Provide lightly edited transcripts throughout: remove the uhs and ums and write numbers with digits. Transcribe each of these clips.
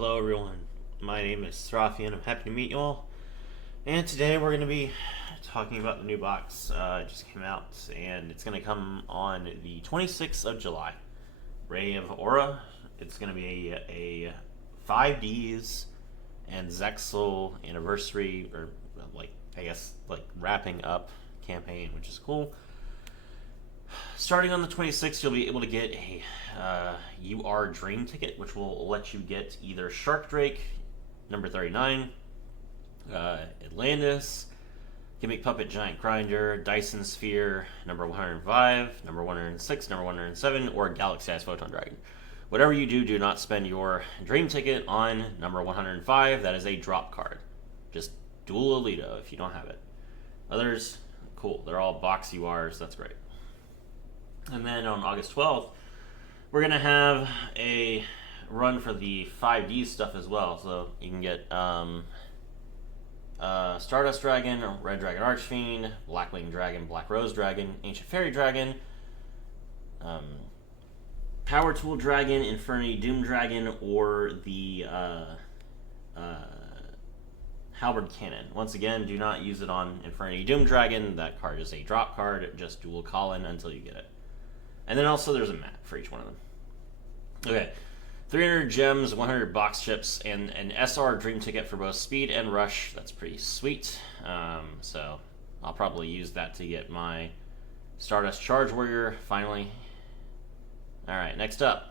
Hello everyone, my name is Srafi and I'm happy to meet you all. And today we're going to be talking about the new box. It just came out and it's going to come on the 26th of July. Ray of Aura. It's going to be a 5Ds and Zexal anniversary, or wrapping up campaign, which is cool. Starting on the 26th, you'll be able to get a UR Dream ticket, which will let you get either Shark Drake, number 39, Atlantis, Gimmick Puppet Giant Grinder, Dyson Sphere, number 105, number 106, number 107, or Galaxy Eyes Photon Dragon. Whatever you do, do not spend your Dream ticket on number 105. That is a drop card. Just dual Alito if you don't have it. Others, cool. They're all box URs. That's great. And then on August 12th, we're going to have a run for the 5D stuff as well. So you can get Stardust Dragon, Red Dragon Archfiend, Blackwing Dragon, Black Rose Dragon, Ancient Fairy Dragon, Power Tool Dragon, Infernity Doom Dragon, or the Halberd Cannon. Once again, do not use it on Infernity Doom Dragon. That card is a drop card. Just dual call in until you get it. And then also there's a mat for each one of them. Okay, 300 gems, 100 box chips, and an SR Dream ticket for both Speed and Rush. That's pretty sweet. So I'll probably use that to get my Stardust Charge Warrior finally. Alright, next up.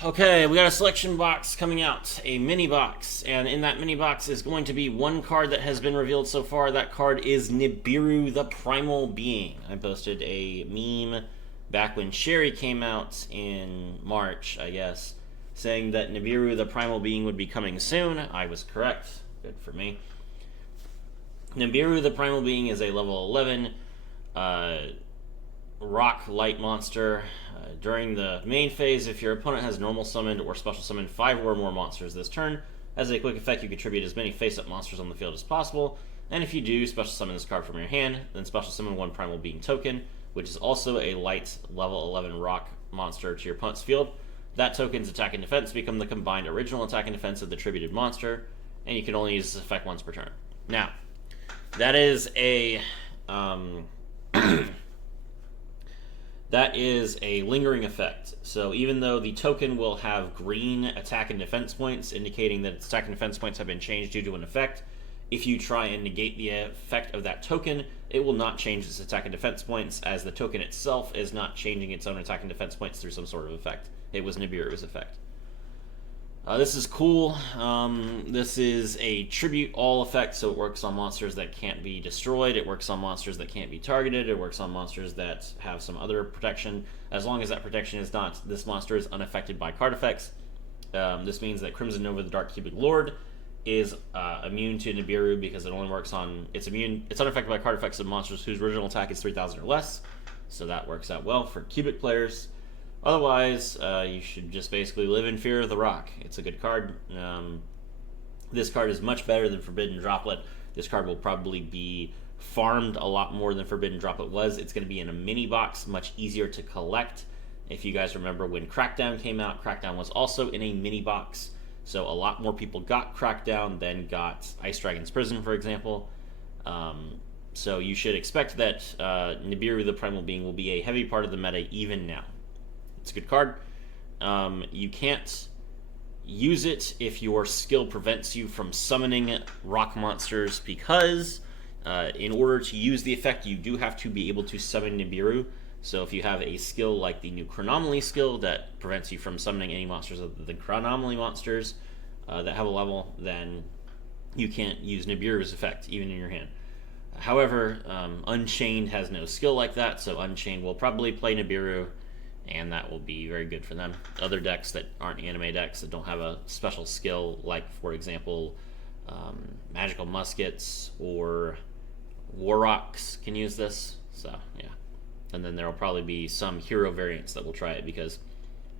Okay, we got a selection box coming out, a mini box, and in that mini box is going to be one card that has been revealed so far. That card is Nibiru, the Primal Being. I posted a meme back when Sherry came out in March, I guess, saying that Nibiru, the Primal Being, would be coming soon. I was correct. Good for me. Nibiru, the Primal Being, is a level 11 rock light monster. During the main phase, if your opponent has normal summoned or special summoned 5 or more monsters this turn, as a quick effect you contribute as many face-up monsters on the field as possible, and if you do special summon this card from your hand, then special summon one Primal Being token, which is also a light level 11 rock monster to your opponent's field. That token's attack and defense become the combined original attack and defense of the attributed monster, and you can only use this effect once per turn. Now, that is a that is a lingering effect. So even though the token will have green attack and defense points, indicating that its attack and defense points have been changed due to an effect, if you try and negate the effect of that token, it will not change its attack and defense points, as the token itself is not changing its own attack and defense points through some sort of effect. It was Nibiru's effect. This is cool. This is a tribute all effect, so it works on monsters that can't be destroyed. It works on monsters that can't be targeted. It works on monsters that have some other protection. As long as that protection is not, this monster is unaffected by card effects. This means that Crimson Nova, the Dark Cubic Lord, is immune to Nibiru because it only works on, it's unaffected by card effects of monsters whose original attack is 3,000 or less. So that works out well for Cubic players. Otherwise, you should just basically live in fear of the rock. It's a good card. This card is much better than Forbidden Droplet. This card will probably be farmed a lot more than Forbidden Droplet was. It's going to be in a mini box, much easier to collect. If you guys remember when Crackdown came out, Crackdown was also in a mini box. So a lot more people got Crackdown than got Ice Dragon's Prison, for example. So you should expect that Nibiru, the Primal Being, will be a heavy part of the meta even now. It's a good card. You can't use it if your skill prevents you from summoning rock monsters, because in order to use the effect, you do have to be able to summon Nibiru. So if you have a skill like the new Chronomaly skill that prevents you from summoning any monsters other than Chronomaly monsters that have a level, then you can't use Nibiru's effect, even in your hand. However, Unchained has no skill like that, so Unchained will probably play Nibiru, and that will be very good for them. Other decks that aren't anime decks that don't have a special skill, like, for example, Magical Muskets or Warrocks can use this, so, yeah. And then there will probably be some hero variants that will try it, because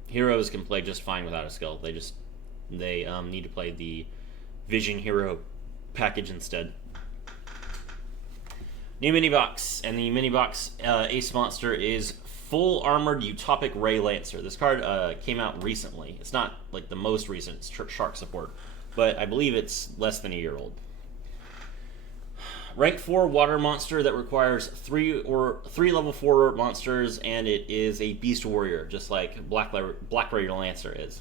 heroes can play just fine without a skill. They need to play the Vision Hero package instead. New mini box, and the mini box ace monster is Full Armored Utopic Ray Lancer. This card came out recently. It's not like the most recent Shark support, but I believe it's less than a year old. Rank 4 water monster that requires three level 4 monsters, and it is a beast warrior, just like Black Ray Lancer is.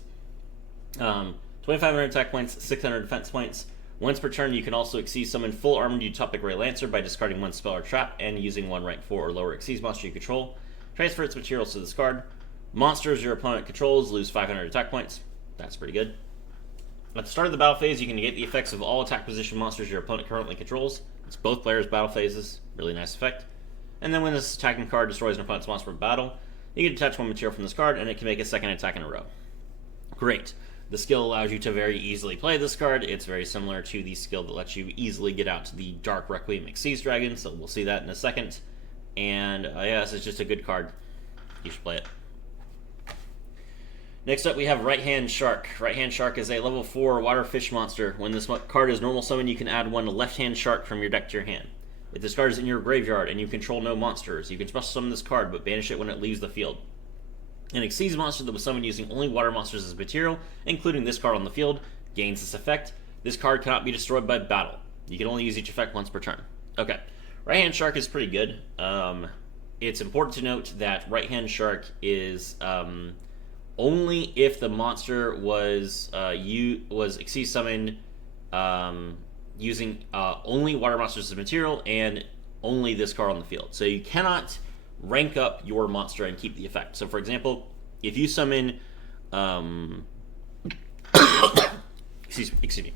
2,500 attack points, 600 defense points. Once per turn, you can also Exceed summon Full Armored Utopic Ray Lancer by discarding one spell or trap and using one rank 4 or lower Exceed monster you control. Transfer its materials to this card. Monsters your opponent controls lose 500 attack points. That's pretty good. At the start of the battle phase, you can negate the effects of all attack position monsters your opponent currently controls. It's both players' battle phases. Really nice effect. And then when this attacking card destroys an opponent's monster in battle, you can detach one material from this card, and it can make a second attack in a row. Great. The skill allows you to very easily play this card. It's very similar to the skill that lets you easily get out to the Dark Requiem Xyz Dragon, so we'll see that in a second. And yeah, this is just a good card. You should play it. Next up, we have Right Hand Shark. Right Hand Shark is a level 4 water fish monster. When this card is normal summon, you can add one Left Hand Shark from your deck to your hand. If this card is in your graveyard and you control no monsters, you can special summon this card, but banish it when it leaves the field. An Xyz monster that was summoned using only water monsters as material, including this card on the field, gains this effect. This card cannot be destroyed by battle. You can only use each effect once per turn. Okay, Right Hand Shark is pretty good. It's important to note that Right Hand Shark is only if the monster was Xyz summoned using only water monsters as material and only this card on the field. So you cannot rank up your monster and keep the effect. So for example, if you summon excuse me.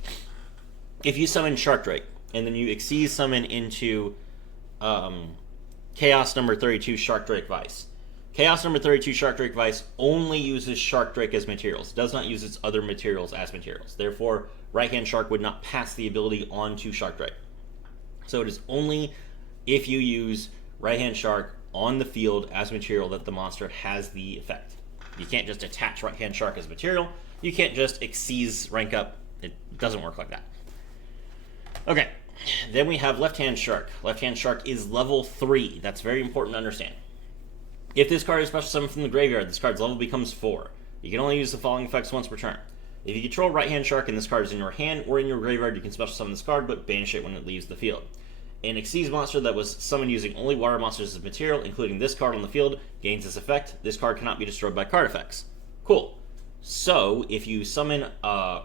If you summon Shark Drake and then you Xyz summon into Chaos number 32 Shark Drake Vice. Chaos number 32 Shark Drake Vice only uses Shark Drake as materials. It does not use its other materials as materials. Therefore, Right Hand Shark would not pass the ability on to Shark Drake. So it is only if you use Right Hand Shark on the field as material that the monster has the effect. You can't just attach Right Hand Shark as material. You can't just Xyz rank up. It doesn't work like that. Okay, then we have Left Hand Shark. Left Hand Shark is level 3. That's very important to understand. If this card is special summoned from the graveyard, this card's level becomes 4. You can only use the following effects once per turn. If you control Right Hand Shark and this card is in your hand or in your graveyard, you can special summon this card, but banish it when it leaves the field. An Xyz monster that was summoned using only water monsters as material, including this card on the field, gains this effect. This card cannot be destroyed by card effects. Cool. So, if you summon a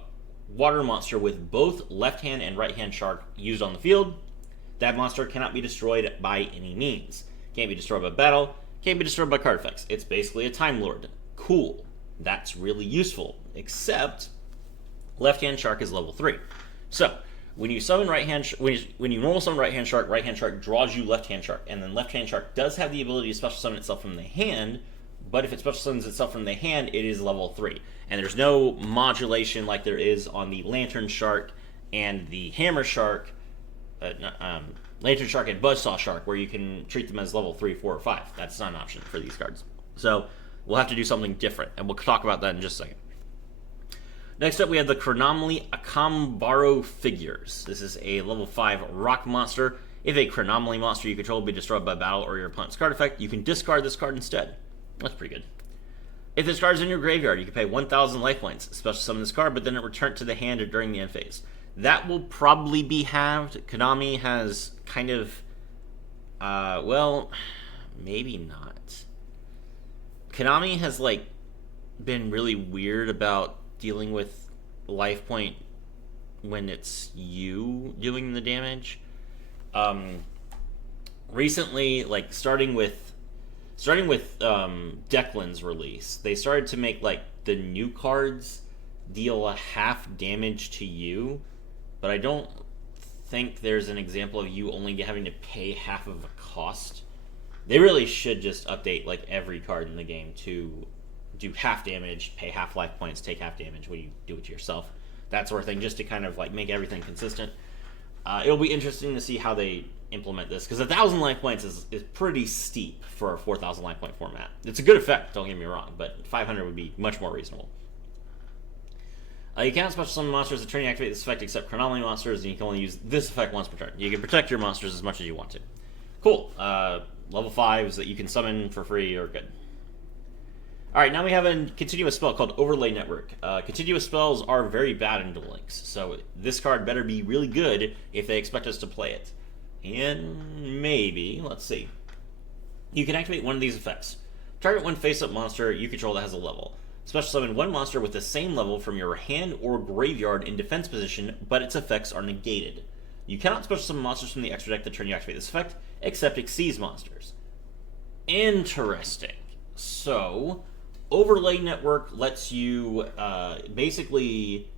water monster with both Left Hand and Right Hand Shark used on the field, that monster cannot be destroyed by any means. Can't be destroyed by battle, can't be destroyed by card effects. It's basically a Time Lord. Cool. That's really useful. Except, Left Hand Shark is level 3. So, when you summon when you normal summon Right Hand Shark draws you Left Hand Shark, and then Left Hand Shark does have the ability to special summon itself from the hand, but if it special summons itself from the hand, it is level 3. And there's no modulation like there is on the Lantern Shark and the Hammer Shark, Lantern Shark and Buzzsaw Shark, where you can treat them as level 3, 4, or 5. That's not an option for these cards. So we'll have to do something different, and we'll talk about that in just a second. Next up, we have the Chronomaly Akambaro Figures. This is a level 5 rock monster. If a Chronomaly monster you control be destroyed by battle or your opponent's card effect, you can discard this card instead. That's pretty good. If this card is in your graveyard, you can pay 1,000 life points, special summon this card, but then it returns to the hand or during the end phase. That will probably be halved. Konami has kind of, well, maybe not. Konami has, been really weird about dealing with life point when it's you doing the damage. Recently, starting with Declan's release, they started to make the new cards deal a half damage to you, but I don't think there's an example of you only having to pay half of a cost. They really should just update every card in the game to do half damage, pay half life points, take half damage when you do it yourself, that sort of thing, just to kind of make everything consistent. It'll be interesting to see how they implement this, because 1,000 life points is pretty steep for a 4,000 life point format. It's a good effect, don't get me wrong, but 500 would be much more reasonable. You can't special summon monsters that turn you activate this effect except Chronomaly monsters, and you can only use this effect once per turn. You can protect your monsters as much as you want to. Cool. level 5s that you can summon for free are good. Alright, now we have a continuous spell called Overlay Network. Continuous spells are very bad in Duel Links, so this card better be really good if they expect us to play it. And maybe, let's see. You can activate one of these effects. Target one face-up monster you control that has a level. Special summon one monster with the same level from your hand or graveyard in defense position, but its effects are negated. You cannot special summon monsters from the extra deck the turn you activate this effect, except Xyz monsters. Interesting. So, Overlay Network lets you basically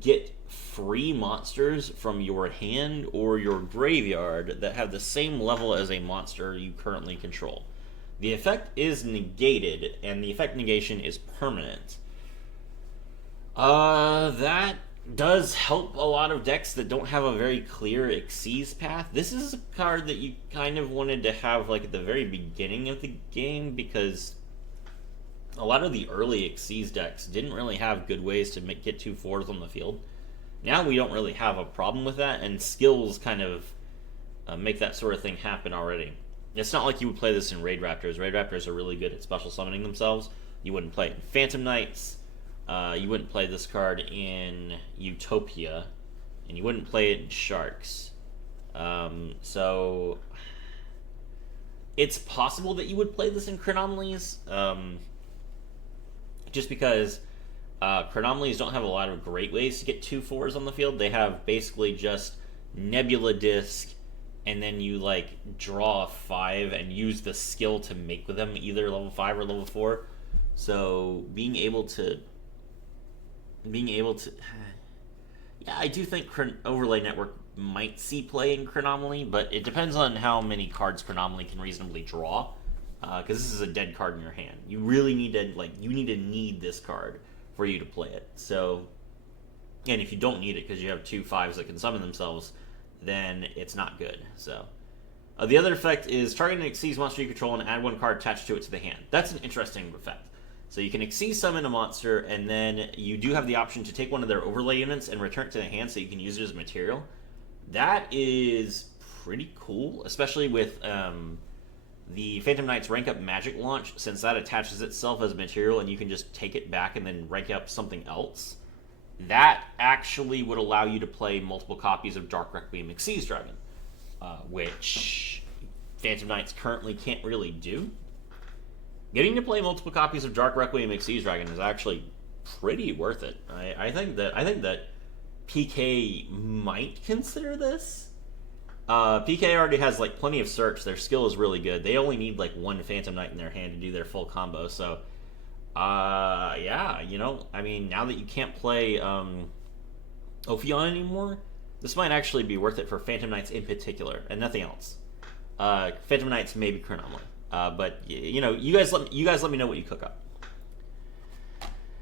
get free monsters from your hand or your graveyard that have the same level as a monster you currently control. The effect is negated, and the effect negation is permanent. That does help a lot of decks that don't have a very clear Xyz path. This is a card that you kind of wanted to have like at the very beginning of the game, because a lot of the early Xyz decks didn't really have good ways to get 2/4s on the field. Now we don't really have a problem with that, and skills kind of make that sort of thing happen already. It's not like you would play this in Raid Raptors. Raid Raptors are really good at special summoning themselves. You wouldn't play it in Phantom Knights. You wouldn't play this card in Utopia. And you wouldn't play it in Sharks. So it's possible that you would play this in Chronomalies. Just because Chronomalies don't have a lot of great ways to get 2/4s on the field. They have basically just Nebula Disc, and then you like draw a 5 and use the skill to make with them either level 5 or level 4. So being able to yeah, I do think Overlay Network might see play in Chronomaly, but it depends on how many cards Chronomaly can reasonably draw, because this is a dead card in your hand. You really need to need this card for you to play it. So, and if you don't need it because you have 2 5s that can summon themselves, then it's not good. So, the other effect is target an Xyz monster you control and add one card attached to it to the hand. That's an interesting effect. So you can Xyz summon a monster, and then you do have the option to take one of their overlay units and return it to the hand so you can use it as material. That is pretty cool, especially with the Phantom Knights rank up magic launch, since that attaches itself as material and you can just take it back and then rank up something else. That actually would allow you to play multiple copies of Dark Requiem Xyz Dragon, which Phantom Knights currently can't really do. Getting to play multiple copies of Dark Requiem Xyz Dragon is actually pretty worth it. I think that PK might consider this. PK already has like plenty of search. Their skill is really good. They only need like one Phantom Knight in their hand to do their full combo. So, yeah, I mean, now that you can't play Ophion anymore, this might actually be worth it for Phantom Knights in particular, and nothing else. Phantom Knights, maybe Chronomaly. But you guys let me know what you cook up.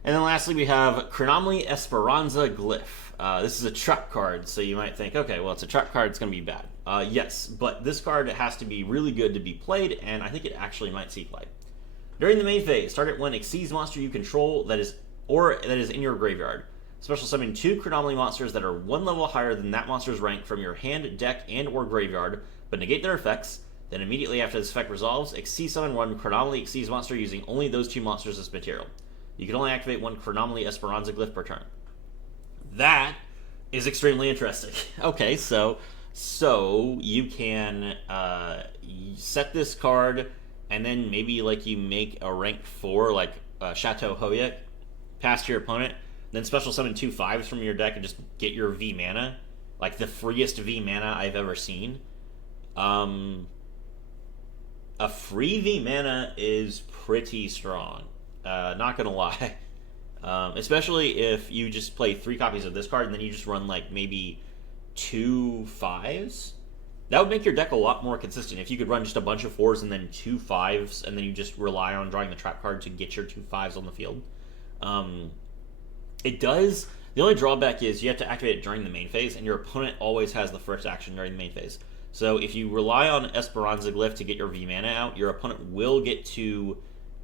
And then lastly, we have Chronomaly Esperanza Glyph. This is a trap card, so you might think, okay, well, it's a trap card, it's going to be bad. Yes, but this card has to be really good to be played, and I think it actually might see play. During the main phase, target one Xyz monster you control that is in your graveyard. Special summon 2 Chronomaly monsters that are 1 level higher than that monster's rank from your hand, deck, and or graveyard, but negate their effects. Then immediately after this effect resolves, Xyz summon 1 Chronomaly Xyz monster using only those 2 monsters as material. You can only activate 1 Chronomaly Esperanza Glyph per turn. That is extremely interesting. Okay, so you can set this card, and then maybe like you make a rank 4 like Chateau Hoyek past your opponent, then special summon 2 5s from your deck and just get your V mana, like the freest V mana I've ever seen. A free V mana is pretty strong. Not gonna lie. Especially if you just play 3 copies of this card and then you just run like maybe 2 5s. That would make your deck a lot more consistent. If you could run just a bunch of 4s and then 2 5s, and then you just rely on drawing the trap card to get your 2 5s on the field. It does. The only drawback is you have to activate it during the main phase, and your opponent always has the first action during the main phase. So if you rely on Esperanza Glyph to get your V mana out, your opponent will get to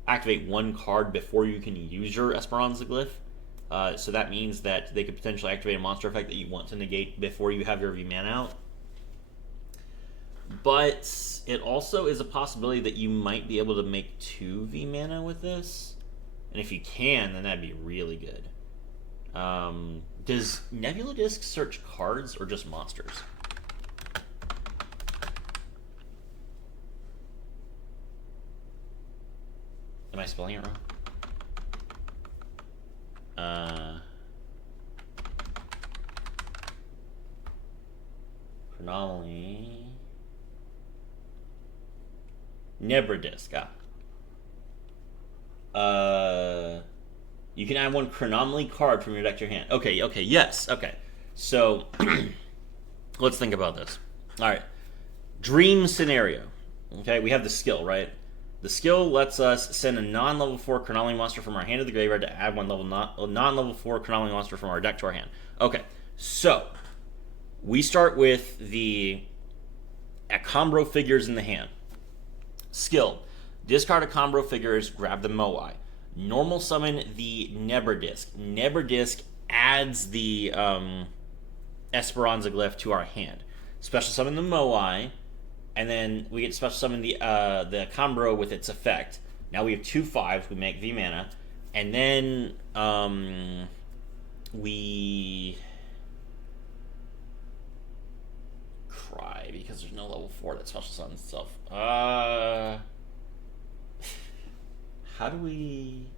activate 1 card before you can use your Esperanza Glyph. So that means that they could potentially activate a monster effect that you want to negate before you have your V mana out. But it also is a possibility that you might be able to make 2 V mana with this. And if you can, then that'd be really good. Does Nebula Disc search cards or just monsters? Am I spelling it wrong? Chronomaly. Nebula Disc. You can add 1 Chronomaly card from your deck to your hand. Okay, yes, okay. So, let's think about this. Alright. Dream scenario. Okay, we have the skill, right? The skill lets us send a non-level 4 Chronomaly monster from our hand to the graveyard to add 1 non-level 4 Chronomaly monster from our deck to our hand. Okay, so, we start with the Akambro figures in the hand. Skill. Discard Akambro figures, grab the Moai. Normal summon the Nebula Disc. Nebula Disc adds the Esperanza Glyph to our hand. Special summon the Moai, and then we get special summon the Akambro with its effect. Now we have 2 5s, we make V mana, and then we cry because there's no level 4 that special summons itself. How do we...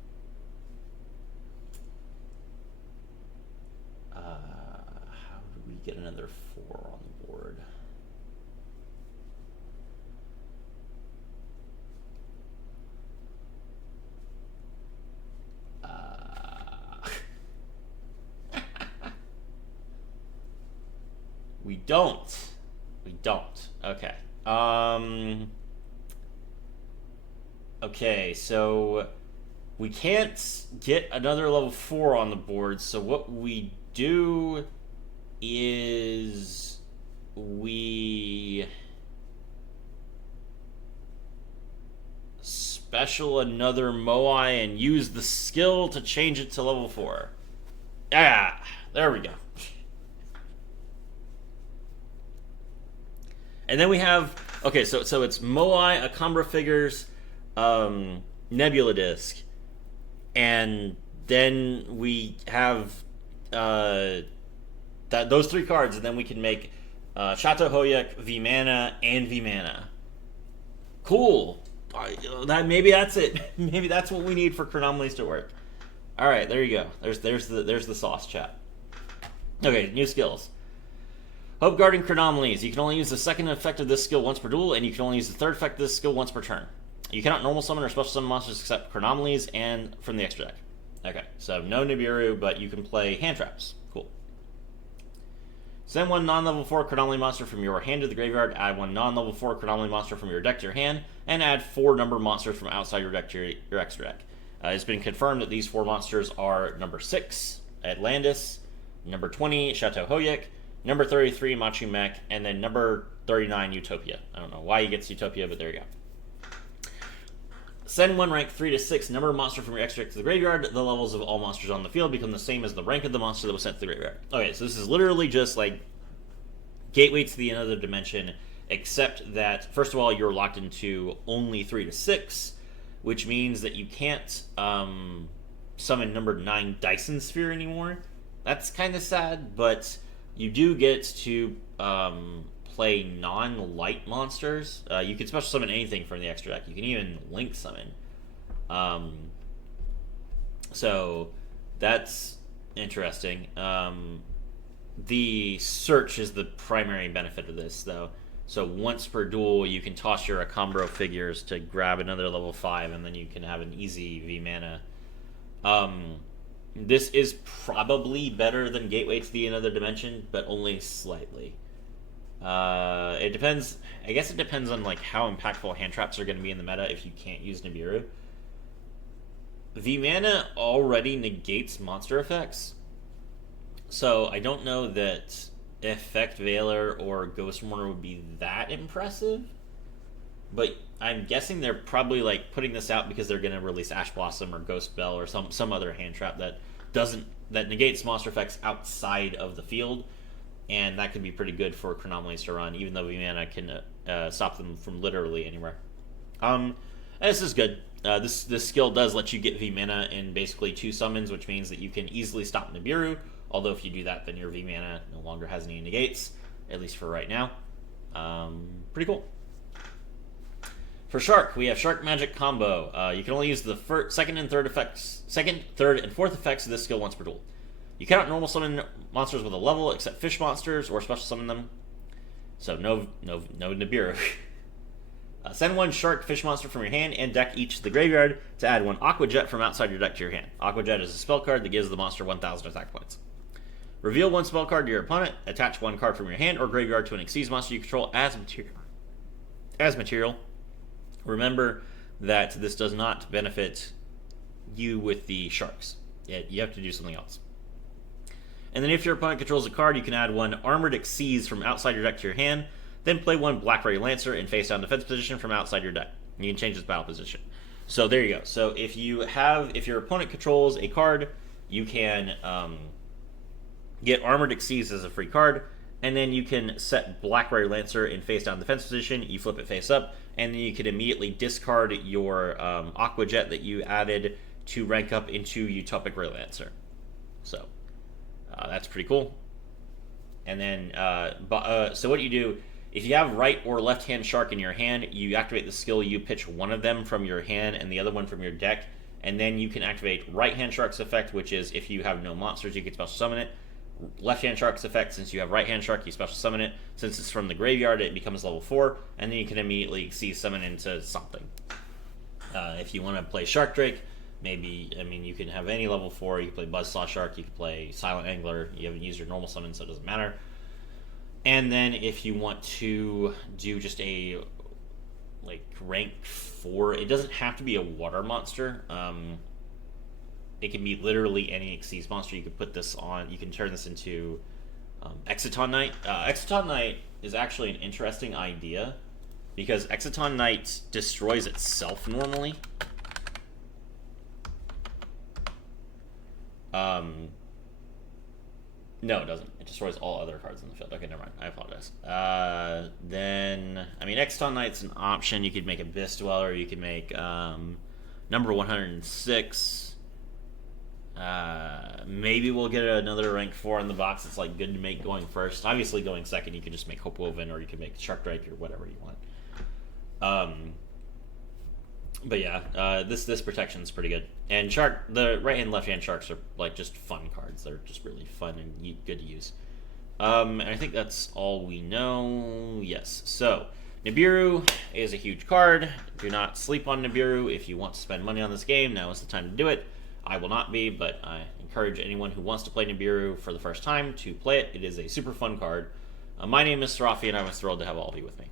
how do we get another 4 on the board? We don't. Okay. Okay, so we can't get another level 4 on the board, so what we do is we special another Moai and use the skill to change it to level 4. Ah, there we go. And then we have, okay, so it's Moai, Akambra figures, Nebula Disc, and then we have those 3 cards, and then we can make Chateau Hoyak, V-Mana, and V-Mana. Cool. Maybe that's it. Maybe that's what we need for Chronomalies to work. All right, there you go. There's the sauce, chat. Okay, new skills. Hope Guarding Chronomalies. You can only use the second effect of this skill once per duel, and you can only use the third effect of this skill once per turn. You cannot normal summon or special summon monsters except Chronomalies and from the extra deck. Okay, so no Nibiru, but you can play hand traps. Cool. Send 1 non-level 4 Chronomaly monster from your hand to the graveyard, add 1 non-level 4 Chronomaly monster from your deck to your hand, and add 4 number monsters from outside your deck to your extra deck. It's been confirmed that these 4 monsters are number 6, Atlantis, number 20, Chateau Hoyak, number 33, Machu Mech, and then number 39, Utopia. I don't know why he gets Utopia, but there you go. Send 1 rank 3 to 6 number monster from your extra deck to the graveyard. The levels of all monsters on the field become the same as the rank of the monster that was sent to the graveyard. Okay, so this is literally just like Gateway to the Another Dimension, except that, first of all, you're locked into only 3 to 6, which means that you can't summon number 9 Dyson Sphere anymore. That's kind of sad, but you do get to play non-light monsters. You can special summon anything from the extra deck. You can even link summon. So that's interesting. The search is the primary benefit of this, though. So once per duel, you can toss your Akambro figures to grab another level 5, and then you can have an easy V-Mana. This is probably better than Gateway to the Another Dimension, but only slightly. It depends. I guess it depends on like how impactful hand traps are going to be in the meta if you can't use Nibiru. V-Mana already negates monster effects, so I don't know that Effect Veiler or Ghost Mourner would be that impressive. But I'm guessing they're probably like putting this out because they're going to release Ash Blossom or Ghost Bell or some other hand trap that negates monster effects outside of the field, and that could be pretty good for Chronomalies to run, even though V-Mana can stop them from literally anywhere. And this is good. This skill does let you get V mana in basically 2 summons, which means that you can easily stop Nibiru. Although if you do that, then your V mana no longer has any negates, at least for right now. Pretty cool. For Shark, we have Shark Magic Combo. You can only use the second, third, and fourth effects of this skill once per duel. You cannot normal summon monsters with a level except fish monsters or special summon them. So no Nibiru. Send 1 Shark fish monster from your hand and deck each to the graveyard to add 1 Aqua Jet from outside your deck to your hand. Aqua Jet is a spell card that gives the monster 1,000 attack points. Reveal 1 spell card to your opponent. Attach 1 card from your hand or graveyard to an Xyz monster you control as material. Remember that this does not benefit you with the sharks. You have to do something else. And then if your opponent controls a card, you can add 1 Armored Xyz from outside your deck to your hand. Then play 1 Black Ray Lancer in face-down defense position from outside your deck. You can change its battle position. So there you go. So if your opponent controls a card, you can get Armored Xyz as a free card, and then you can set Black Ray Lancer in face-down defense position. You flip it face up, and then you can immediately discard your Aqua Jet that you added to rank up into Utopic Ray Lancer. So that's pretty cool. And then, so what you do, if you have right or left-hand Shark in your hand, you activate the skill, you pitch one of them from your hand and the other one from your deck, and then you can activate right-hand Shark's effect, which is if you have no monsters, you can special summon it. Left-hand Shark's effect, since you have right-hand Shark, you special summon it. Since it's from the graveyard, it becomes level 4, and then you can immediately summon into something. If you want to play Shark Drake, you can have any level 4. You can play Buzzsaw Shark, you can play Silent Angler. You haven't used your normal summon, so it doesn't matter. And then if you want to do just a rank 4, it doesn't have to be a water monster. It can be literally any Xyz monster. You could put this on. You can turn this into Exciton Knight. Exciton Knight is actually an interesting idea because Exciton Knight destroys itself normally. No, it doesn't. It destroys all other cards in the field. Okay, never mind. I apologize. Exciton Knight's an option. You could make Abyss Dweller. You could make number 106. Maybe we'll get another rank 4 in the box. It's good to make going first. Obviously, going second, you could just make Hope Woven, or you could make Shark Drake, or whatever you want. But yeah, this protection is pretty good. And the right hand, left hand Sharks are just fun cards. They're just really fun and good to use. And I think that's all we know. Yes. So Nibiru is a huge card. Do not sleep on Nibiru. If you want to spend money on this game, now is the time to do it. I will not be, but I encourage anyone who wants to play Nibiru for the first time to play it. It is a super fun card. My name is Serafi, and I was thrilled to have all of you with me.